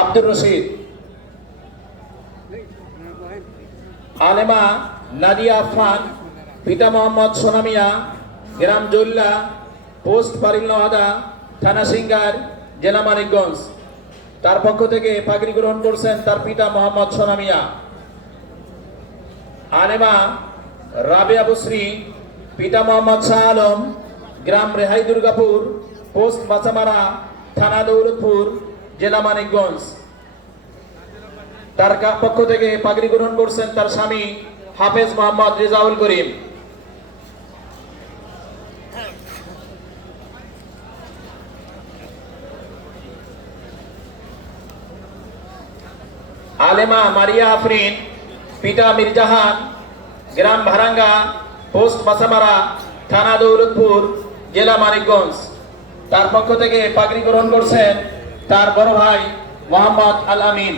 আব্দুর রশিদ। আলেমা নাদিয়া আফান পিতা মোহাম্মদ সোনামিয়া, গ্রাম জল্লা, পোস্ট পারিল্লাহাদা থানা সিঙ্গার, জেলা মানিকগঞ্জ। তার পক্ষ থেকে পাগড়ি গ্রহণ করছেন তার পিতা মোহাম্মদ সোনামিয়া। আলেমা রাবেয়া বসরি, পিতা মোহাম্মদ শাহ আলম, গ্রাম রেহাই দুর্গাপুর, পোস্ট বাচামারা, থানা দৌলতপুর। জেলা মানিকগঞ্জ। তার পক্ষ থেকে পাগড়ি গ্রহণ করছেন তার স্বামী হাফেজ মোহাম্মদ রেজাউল করিম। আলেমা মারিয়া আফরিন, পিতা মির্জাহান, গ্রাম ভারাঙ্গা, পোস্ট বাসামারা, থানা দৌলতপুর, জেলা মানিকগঞ্জ। তার পক্ষ থেকে পাগড়ি গ্রহণ করছেন তার বড় ভাই মোহাম্মদ আল আমিন।